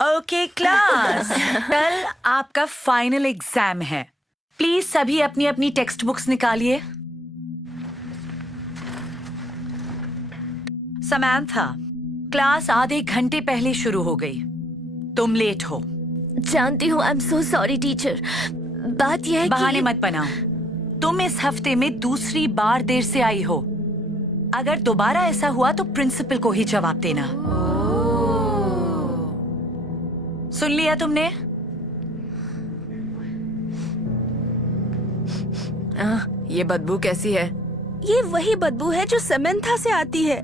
Okay class, कल आपका final exam है। प्लीज सभी अपनी अपनी टेक्स्ट बुक्स निकालिए। समंथा, क्लास आधे घंटे पहले शुरू हो गई। तुम लेट हो। जानती हूँ, I am so sorry teacher. बात यह है बहाने कि मत बनाओ। तुम इस हफ्ते में दूसरी बार देर से आई हो। अगर दोबारा ऐसा हुआ तो प्रिंसिपल को ही जवाब देना। सुन लिया तुमने? ये बदबू कैसी है? ये वही बदबू है जो समंथा से आती है।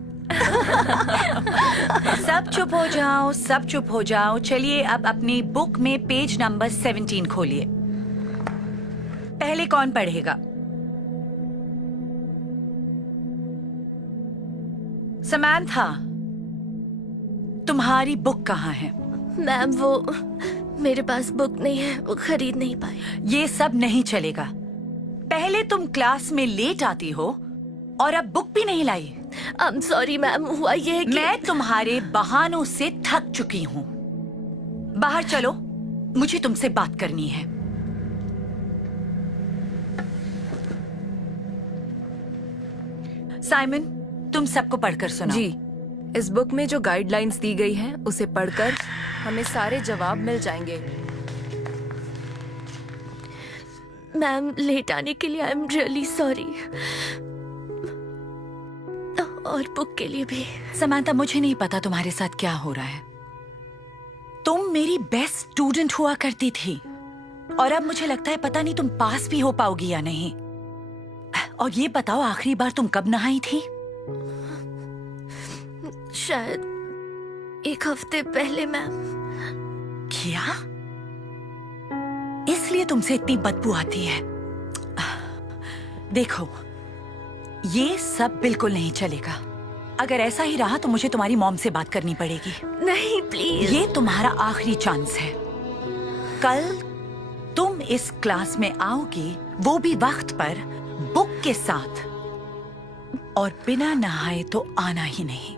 सब चुप हो जाओ, सब चुप हो जाओ। चलिए अब अपनी बुक में पेज नंबर 17 खोलिए। पहले कौन पढ़ेगा? समंथा, तुम्हारी बुक कहाँ है? मैम, वो मेरे पास बुक नहीं है, वो खरीद नहीं पाई। ये सब नहीं चलेगा। पहले तुम क्लास में लेट आती हो और अब बुक भी नहीं लाई। आई एम सॉरी मैम, हुआ ये है कि मैं तुम्हारे बहानों से थक चुकी हूँ। बाहर चलो, मुझे तुमसे बात करनी है। साइमन, तुम सबको पढ़कर सुनाओ। जी, इस बुक में जो गाइडलाइंस दी गई हैं, उसे पढ़कर हमें सारे जवाब मिल जाएंगे। मैम, लेट आने के लिए आई एम रियली सॉरी, और बुक के लिए भी। समंथा, मुझे नहीं पता तुम्हारे साथ क्या हो रहा है। तुम मेरी बेस्ट स्टूडेंट हुआ करती थी और अब मुझे लगता है पता नहीं तुम पास भी हो पाओगी या नहीं। और ये बताओ, आखिरी बार तुम कब नहाई थी? शायद 1 हफ्ते पहले मैम। क्या? इसलिए तुमसे इतनी बदबू आती है। देखो, ये सब बिल्कुल नहीं चलेगा। अगर ऐसा ही रहा तो मुझे तुम्हारी मॉम से बात करनी पड़ेगी। नहीं प्लीज। ये तुम्हारा आखिरी चांस है। कल तुम इस क्लास में आओगी, वो भी वक्त पर, बुक के साथ, और बिना नहाए तो आना ही नहीं।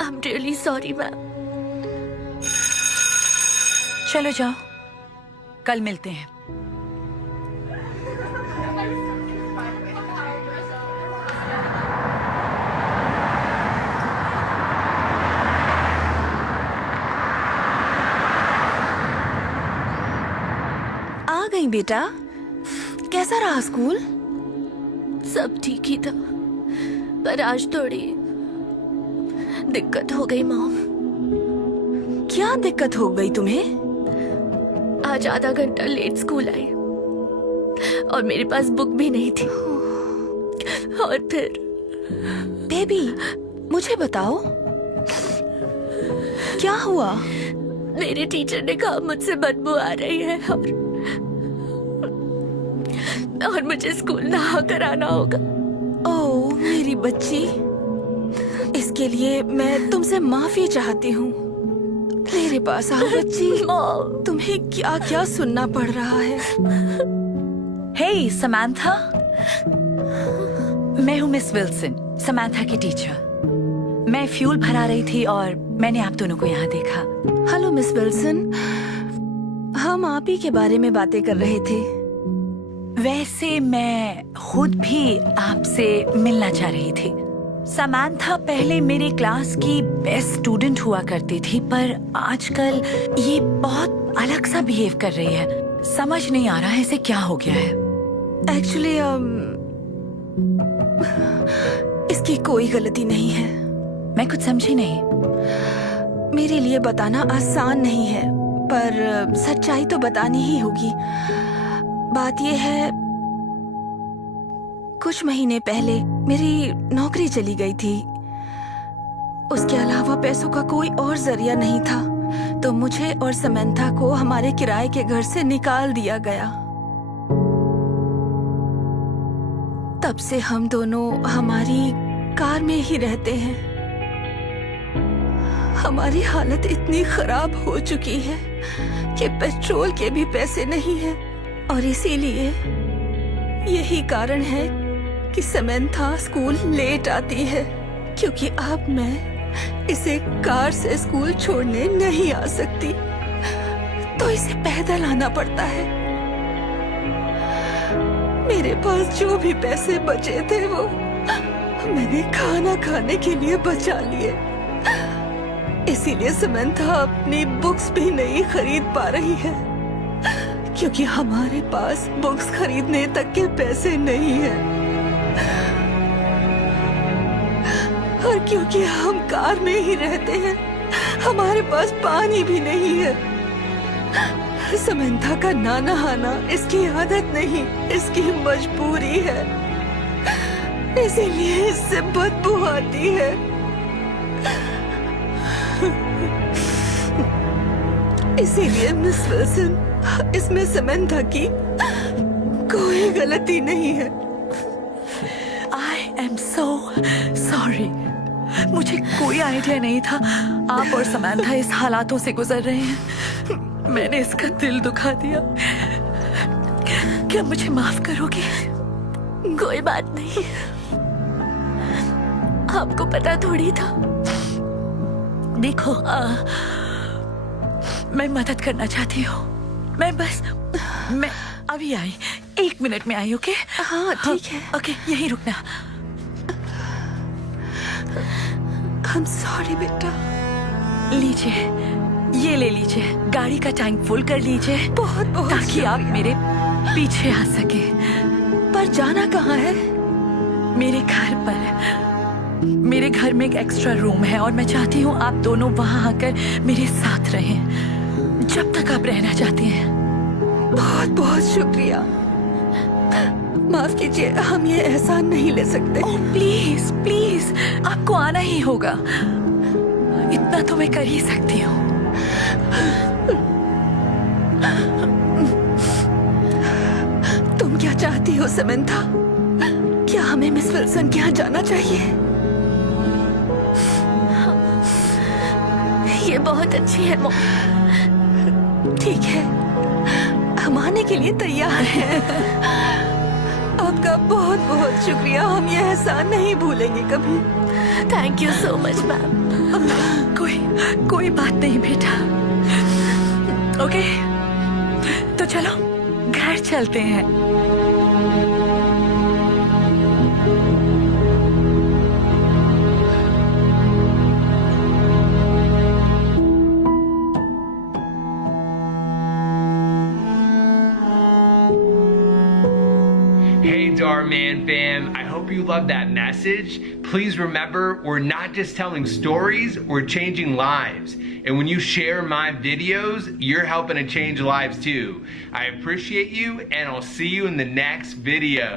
I am really sorry ma'am. चलो जाओ, कल मिलते हैं। आ गई बेटा, कैसा रहा स्कूल? सब ठीक ही था, पर आज थोड़ी दिक्कत हो गई मॉम। क्या दिक्कत हो गई तुम्हें? आज आधा घंटा लेट स्कूल आई और मेरे पास बुक भी नहीं थी। और फिर बेबी, मुझे बताओ क्या हुआ? मेरे टीचर ने कहा मुझसे बदबू आ रही है और मुझे स्कूल नहा कर आना होगा। ओह मेरी बच्ची, इसके लिए मैं तुमसे माफी चाहती हूँ। मेरे पास आओ बच्ची। तुम्हें क्या क्या सुनना पड़ रहा है? हे समंथा, मैं हूँ मिस विल्सन, समंथा की टीचर। मैं फ्यूल भरा रही थी और मैंने आप दोनों को यहाँ देखा। हेलो मिस विल्सन, हम आप ही के बारे में बातें कर रहे थे। वैसे मैं खुद भी आपसे मिलना चाह रही थी। समंथा पहले मेरे क्लास की बेस्ट स्टूडेंट हुआ करती थी, पर आजकल ये बहुत अलग सा बिहेव कर रही है। समझ नहीं आ रहा है इसे क्या हो गया है। एक्चुअली इसकी कोई गलती नहीं है। मैं कुछ समझी नहीं। मेरे लिए बताना आसान नहीं है, पर सच्चाई तो बतानी ही होगी। बात यह है, कुछ महीने पहले मेरी नौकरी चली गई थी। उसके अलावा पैसों का कोई और जरिया नहीं था, तो मुझे और समंथा को हमारे किराए के घर से निकाल दिया गया। तब से हम दोनों हमारी कार में ही रहते हैं। हमारी हालत इतनी खराब हो चुकी है कि पेट्रोल के भी पैसे नहीं हैं, और इसीलिए यही कारण है कि समंथा स्कूल लेट आती है, क्योंकि अब मैं इसे कार से स्कूल छोड़ने नहीं आ सकती, तो इसे पैदल आना पड़ता है। मेरे पास जो भी पैसे बचे थे वो मैंने खाना खाने के लिए बचा लिए। इसीलिए समंथा अपनी बुक्स भी नहीं खरीद पा रही है, क्योंकि हमारे पास बुक्स खरीदने तक के पैसे नहीं हैं। और क्योंकि हम कार में ही रहते हैं, हमारे पास पानी भी नहीं है। समंथा का ना नहाना इसकी आदत नहीं, इसकी मजबूरी है। इसीलिए इससे बदबू आती है। इसीलिए मिस विल्सन, इसमें समंथा की कोई गलती नहीं है। I am so sorry. मुझे कोई आइडिया नहीं था आप और समंथा इस हालातों से गुजर रहे हैं। मैंने इसका दिल दुखा दिया। क्या मुझे माफ करोगी? कोई बात नहीं, आपको पता थोड़ी था। देखो, मैं मदद करना चाहती हूँ। मैं अभी आई, 1 मिनट में आई। ओके? हाँ ठीक है। ओके, यहीं रुकना। I'm sorry बेटा। लीजिए, ये ले लीजिए। गाड़ी का टैंक फुल कर लीजिए, बहुत बहुत ताकि आप शुक्रिया। मेरे पीछे आ सके। पर जाना कहाँ है? मेरे घर पर। मेरे घर में एक एक्स्ट्रा रूम है और मैं चाहती हूँ आप दोनों वहाँ आकर मेरे साथ रहें, जब तक आप रहना चाहती हैं। बहुत बहुत शुक्रिया। माफ कीजिए, हम ये एहसान नहीं ले सकते। ओह प्लीज प्लीज, आपको आना ही होगा। इतना तो मैं कर ही सकती हूँ। तुम क्या चाहती हो समंथा? क्या हमें मिस विल्सन के यहाँ जाना चाहिए? ये बहुत अच्छी है मॉम। ठीक है, हम आने के लिए तैयार हैं। आपका बहुत बहुत शुक्रिया। हम ये एहसान नहीं भूलेंगे कभी। Thank you so much ma'am. कोई बात नहीं बेटा। ओके, तो चलो घर चलते हैं। Hey Darman fam, I hope you loved that message. Please remember, we're not just telling stories, we're changing lives. And when you share my videos, you're helping to change lives too. I appreciate you, and I'll see you in the next video.